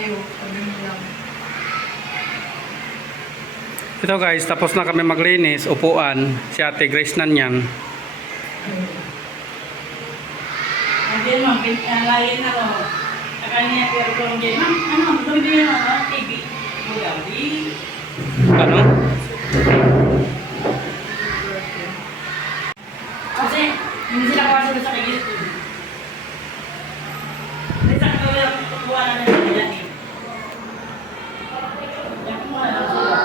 tayo. Sabi mo lang. Ito guys, tapos na kami maglinis, upuan. Si Ate Grace na niyan. Hindi naman, layan na ako. Kanya pero kung hindi, ano, hindi naman, TV. Bugawi. Ano? Kasi, hindi sila kawasa sa kagis. Kasi sa kagis, kukuha na nila yan eh. Yan mo na lang sila.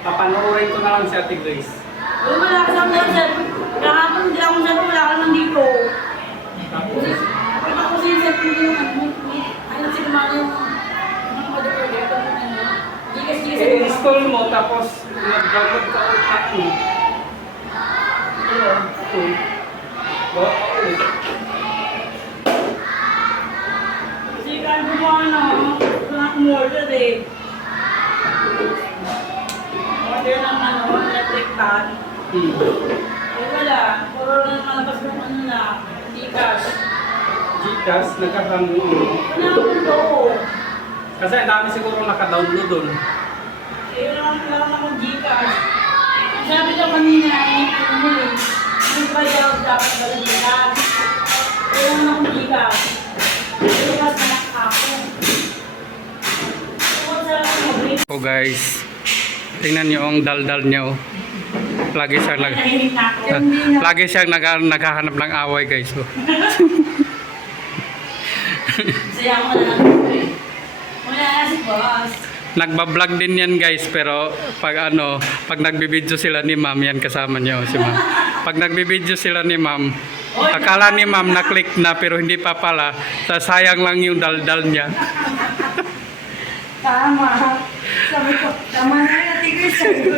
Papanoorin ko na lang si Ate Grace. Wala ka sa mga sir. Kahapon hindi ako sir, wala ka lang dito. Tapos, Pag ako sa sir, ano sila mga yung mga madagay ko na ano. i-install mo tapos nag-download ka ulit mo. Ayun. Kasi kaya mo ano, wala akong order eh. Order ng ano, electric fan. Eh wala, puro na malabas ng ano na, Gcash. Gcash, nagkakaroon mo. Wala akong to. Kasi ang dami siguro naka-download doon. Eh wala akong Gcash. Ang sabi daw kanina, ano eh, yung bayaw dapat balang Gcash. Eh wala akong Gcash. Eh mas malak ako. Kung sa mga So guys, tingnan niyo ang daldal niya oh. Lagi siyang Nahinig na ako. lagi siyang naghahanap ng away guys. Oh. Saya ko na lang. Wala na si boss. Nagba-vlog din yan guys, pero pag nagbibideo sila ni Ma'am, yan kasama niyo si Ma'am. Pag nagbibideo sila ni Ma'am, akala ni Ma'am na-click na pero hindi pa pala, sayang lang yung daldal niya. Tama. Sabi ko, tama na yung Ate Grace. Sabi ko,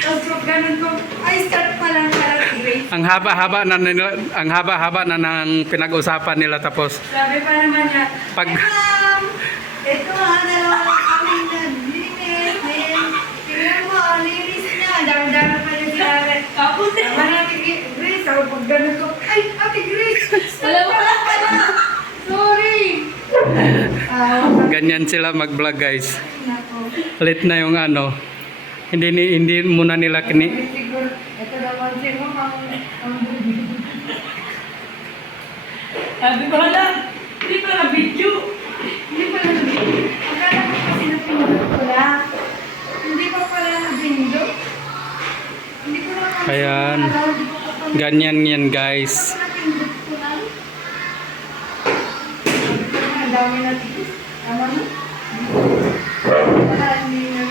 tapos pag ganun ko, ay start pa lang para Ate Grace. Ang haba-haba na ng pinag-usapan nila tapos Sabi pa naman niya, Pag- "Ay, ma'am, ito dalawa lang kami naglinis. Tingnan mo, linis na. Dami-dami pa niya sinabi. Tapos, tama na Ate Grace. Sabi pag ganun ko, ay, Ate Grace, wala pala. Sorry. ganyan sila mag-vlog guys. Nako. Late na yung hindi muna nila Siguro, ito naman siguro ang Sabi ko hala, hindi pa na-video. hindi pa na nabindot. Akala ko kasi napindot ko lang. Hindi pa pala nabindot. Hindi ko na kasi Ayan. hindi ko pa pala Ganyan yan guys. napindot ko lang. Ang dami na titis. Tama mo? Wala, hindi na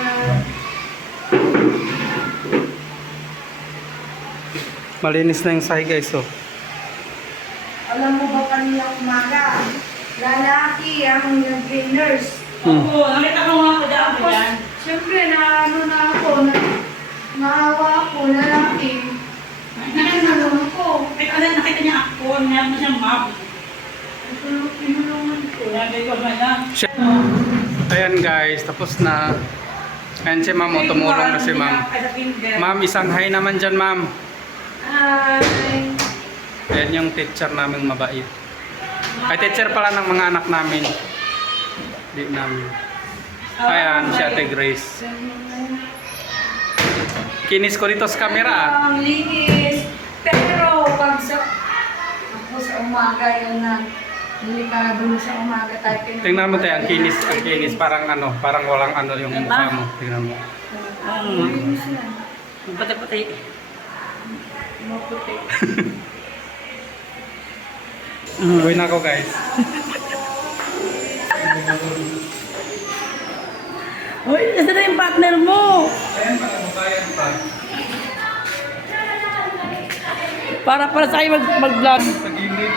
Malinis na yung sahi guys oh. alam mo ba kanina umaga? Lalaki ang nag-nurse. Oo, nakita ko nga ako daan ko yan. Siyempre, na ako, naawa ako, lalaki. Tinulungan ko. Ay, kasi nakita niya ako, meron na siyang map. Tinulungan ko. Sabi ko hala. Ayan guys, tapos na. Ayan si Ma'am, oh, tumulong na si Ma'am. Ma'am, isang hi naman dyan Ma'am. Ay, Ayan yung teacher namin mabait. Ay, teacher pala ng mga anak namin. Di namin. Ayan, si Ate Grace. Kinis ko dito sa camera ah. ang linis. Pero, pag ako sa umaga, yun na, delikado na sa umaga tayo. Tingnan mo tayo, ang kinis. Parang parang walang yung mukha mo. Tingnan mo. Linis na. Pati-pati. Maputi. Uwi na ako guys. Uy, nasa na yung partner mo? Ayan, pagkabayan pa. Para sa kayo mag-vlog. Sa gilid.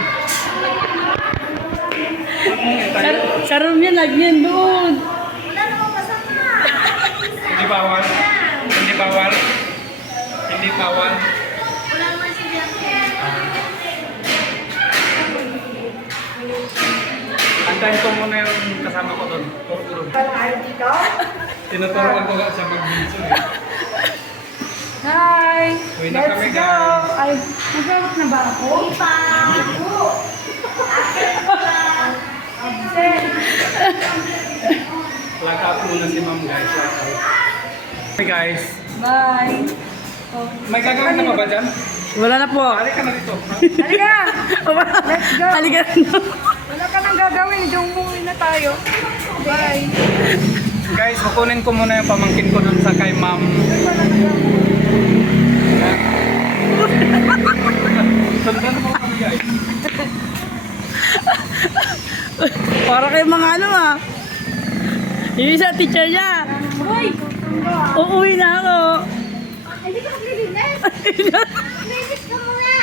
Sa room yan, lagi yan doon. Hindi bawal. Hindi bawal. Hindi bawal. Antayin ko muna yung kasama ko doon. Turo. Parang ayaw dito? Tinuturuan ko nga siya mag-video eh. Hi! Uwi na Let's kami, go! guys. Ay, nag-work na ba ako? Pa! muna si ma'am guys. Hey guys. Bye. May gagawin ka pa ba dyan? Wala na po. Halika na dito. Halika na. Let's go. Halika na. Wala ka nang gagawin. Diyan umuwi na tayo. Bye. Guys, kukunin ko muna yung pamangkin ko dun sa kay ma'am. Sundan mo kami guys. Para kayo mga ano ah. Yung isa teacher niya. Hoy! Uuwi na ako. Hindi ka maglilinis. Maglilinis ka muna.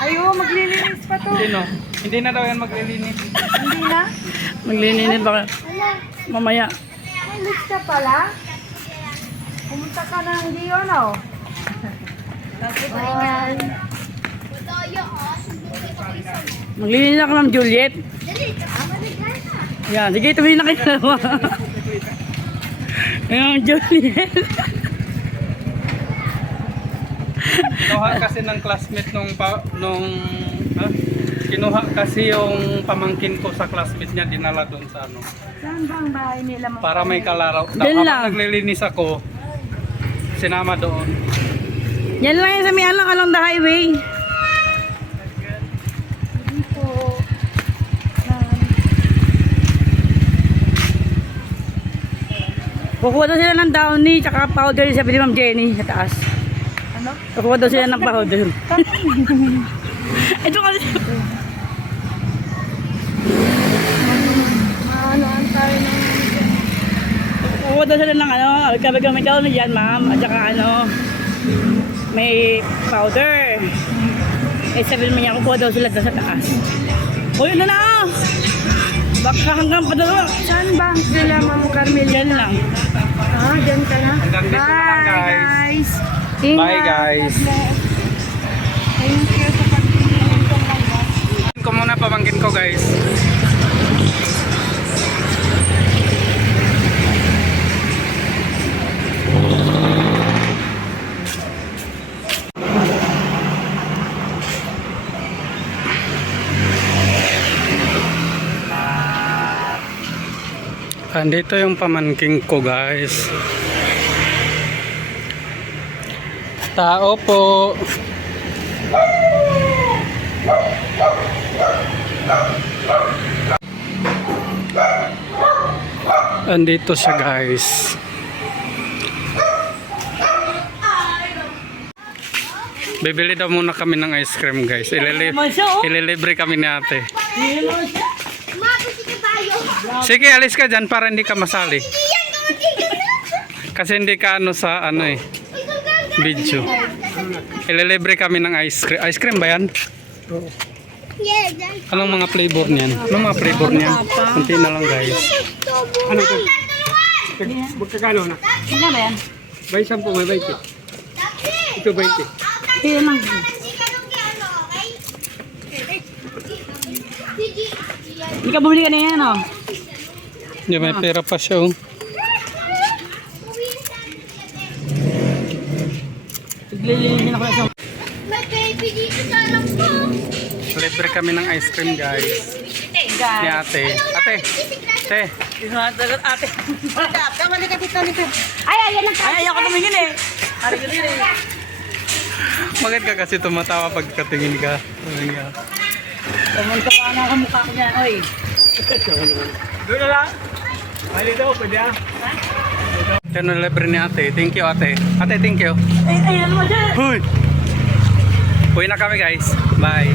Ayo, maglilinis pa to. Sino? Hindi na daw yan maglilinis. Hindi na? Maglilinin ba? Mamaya. Maglilinis ka pala? Pumunta ka ng Dion, oh. Bye. Maglilinin ako ng Juliet. Yan, sige, tumingin na kayo dalawa. Yung Juliet. Kinuha kasi ng classmate kinuha kasi yung pamangkin ko sa classmate niya, dinala doon sa ano. Saan ba ang bahay nila? Para may kalaraw. Diyan lang. Habang naglilinis ako, sinama doon. Yan lang yung sa may along the highway. Dito. Kukuha daw sila ng downy tsaka powder sabi ni Ma'am Jenny sa taas. Ano? Kukuha daw sila ng powder. Ito kasi. Maanoan tayo ng... Kukuha daw sila ng ano, kapag may downy dyan ma'am, at saka ano, may powder. Eh sabi naman niya, kukuha daw sila doon sa taas. O yun na na! Baka hanggang pa doon. Saan ba ang sila, Ma'am Carmel? Yan lang. Ah, dyan ka na. Hanggang dito na lang, guys. Ingat. Bye, guys. God bless. Thank you sa pagpiliin ko mga. Ko muna pamangkin ko guys. Andito yung pamangkin ko guys. Tao po. Andito siya guys. Bibili daw muna kami ng ice cream guys. Ililibre kami ni ate. Sige, alis ka dyan para hindi ka masali. Kasi hindi ka ano sa ano eh, video. Ililibre kami ng ice cream. Ice cream ba yan? Anong mga flavor niyan? Anong mga flavor niyan? Kunti na lang guys. Ano to? Magkakalo na? Ano ba yan? Bay 10, may 20. Ito 20. Hindi lang. Hindi ka bumili ka na yan oh. Hindi, may pera pa siya oh. Naglilinin ako na isang. May baby dito sa alam ko. Libre kami ng ice cream guys. Ni ate. Ate. Ate. Ate. Kamali ka dito nito. Ay, ayan ang Ay, ayoko tumingin eh. Ari ko din eh. Bakit ka kasi tumatawa pag katingin ka? Tumingin ka. Pumunta pa na ang mukha ko dyan, oy. Doon na lang. Ay, dito, pwede ah. Yan ang libre ni ate. Thank you ate. Ate, thank you. Ay, ano mo dyan? Huy! Uwi na kami guys. Bye.